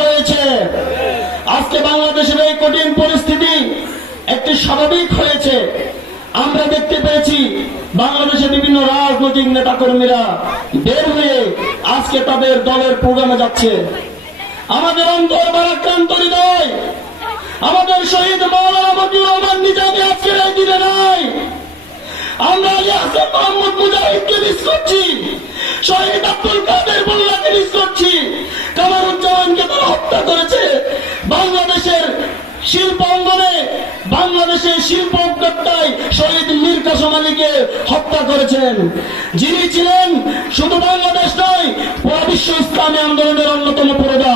শিকার আজকে বাংলাদেশের এই কঠিন পরিস্থিতি একটি স্বাভাবিক হয়েছে। আমরা দেখতে পেয়েছি বাংলাদেশের বিভিন্ন রাজনৈতিক নেতাকর্মীরা বের হয়ে আজকে তাদের দলের প্রোগ্রামে যাচ্ছে। আমাদের অন্তর বারাক্রান্ত হৃদয়, আমাদের শহীদ মৌলানা রহমান নিজামী আজকের এই দিনে নাই। আমরা মোহাম্মদ মুজাহিদকে মিস করছি। হত্যা করেছে বাংলাদেশের শিল্প অঙ্গনে, বাংলাদেশের শিল্প উদ্যোক্তায় শহীদ মীর কাসম আলীকে হত্যা করেছেন যিনি ছিলেন শুধু বাংলাদেশ নয়, পুরা বিশ্ব ইসলামী আন্দোলনের অন্যতম প্রদা।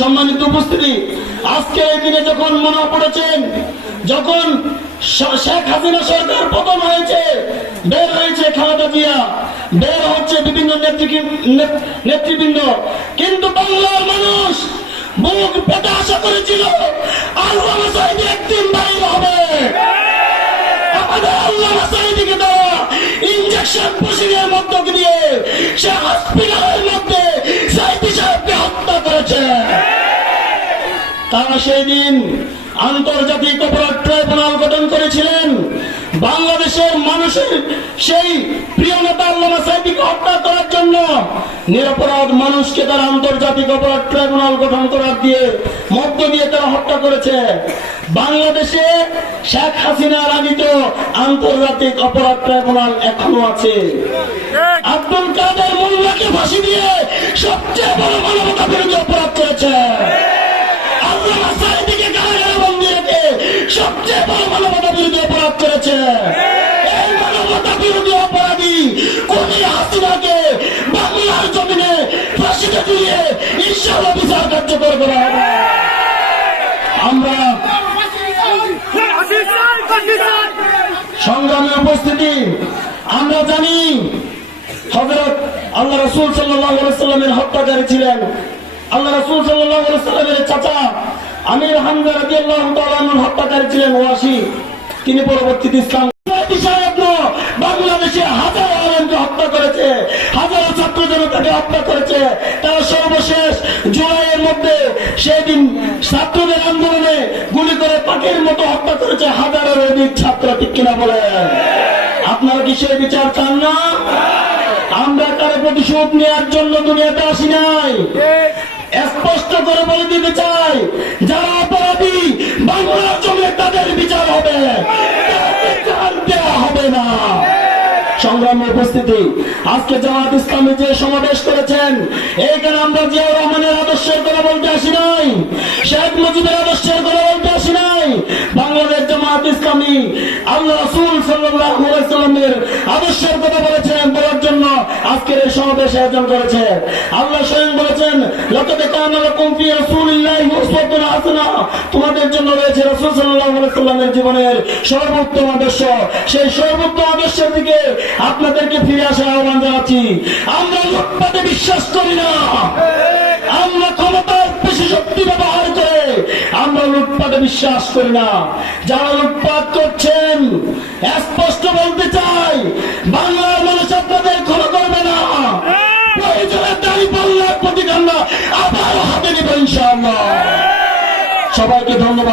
সম্মানিত উপস্থিতি আজকে এই দিনে যখন মনে পড়েছেন, যখন শেখ হাসিনা সরকার পতন হয়েছে, বের হয়েছে খালেদা জিয়া, বের হচ্ছে বিভিন্ন নেতৃবৃন্দ। কিন্তু বাংলার মানুষ মুখ পেতে আশা করেছিল সাহেব একদিন বাইর হবে। আমাদের আল্লাহ সাহেবকে দেওয়া ইঞ্জেকশন পুশিংয়ের মধ্য দিয়ে, সে হসপিটালের মধ্যে সাইদি সাহেবকে হত্যা করেছে। সেই দিন আন্তর্জাতিক অপরাধ ট্রাইব্যুনাল গঠন করেছিলেন। বাংলাদেশের মানুষের সেই প্রিয় নেতা আল্লামা সাইদিকে হত্যা করার জন্য নিরপরাধ মানুষকে তারা আন্তর্জাতিক অপরাধ ট্রাইব্যুনাল গঠন করার দিয়ে মধ্য দিয়ে তারা হত্যা করেছে। বাংলাদেশে শেখ হাসিনার আনিত আন্তর্জাতিক অপরাধ ট্রাইব্যুনাল এখনও আছে। আব্দুল কাদের মোল্লাকে ফাঁসি দিয়ে সবচেয়ে বড় মানবতা বিরোধী অপরাধ করেছে। সবচেয়ে বড় মানবতা বিরোধী অপরাধ করেছে। এই মানবতা বিরোধী অপরাধী কোনি হাসিনাকে বাংলার জমিনে ফাঁসিতে ঝুলিয়ে ইনশাআল্লাহ বিচার কার্যকর করা হবে। আমরা সংগ্রামে উপস্থিতি, আমরা জানি হজরত আল্লাহ রসুল সাল্লামের হত্যাকারী ছিলেন। আল্লাহ রসুল সাল্লামের চাচা আমির হামজা রাজি আল্লাহ হত্যাকারী ছিলেন ওয়াসি। তিনি পরবর্তীতে ইসলাম বাংলাদেশে হাজারো আলমকে হত্যা করেছে, হাজারো ছাত্র জনতাকে হত্যা করেছে। তারা সর্বশেষ জুলাইয়ের মধ্যে সেদিন ছাত্রদের আন্দোলনে গুলি করে পাখির মতো হত্যা করেছে হাজারের অধিক ছাত্র, ঠিক কিনা বলে আপনারা কি সেই বিচার চান না? আমরা কারও প্রতিশোধ নেওয়ার জন্য দুনিয়াতে আসি নাই। স্পষ্ট করে বলে দিতে চাই, যারা অপরাধী, বাংলার জন্য তাদের বিচার হবে। হবে না। উপস্থিতি, আজকে জামাত যে সমাবেশ করেছেন, এইখানে আমরা জিয়াউর রহমানের আদর্শের কথা বলতে আসি নাই, শেখ মুজিবের আদর্শের কথা বলতে আসি নাই। বাংলাদেশ জামাত ইসলামী আল্লাহ রসুল সাল্লামের আদর্শের কথা বলেছেন এই আয়োজন করেছে। আল্লাহ স্বয়ং বলেছেন লকতে কানালাকুম ফি রাসূলিল্লাহি উসওয়াতুন হাসানা। তোমাদের জন্য রয়েছে রাসূল সাল্লাল্লাহু আলাইহি সাল্লামের জীবনের সর্বোত্তম আদর্শ। সেই সর্বোত্তম আদর্শের দিকে আপনাদেরকে ফিরে আসার আহ্বান জানাচ্ছি। আমরা লুটপাটে বিশ্বাস করি না। আমরা ক্ষমতার বেশি শক্তি ব্যবহার করে আমরা লুটপাটে বিশ্বাস করি না। যারা লুটপাট করছেন, স্পষ্ট বলতে চাই, বাংলার মানুষ আপনাদের ইনশাআল্লাহ। সবাইকে ধন্যবাদ।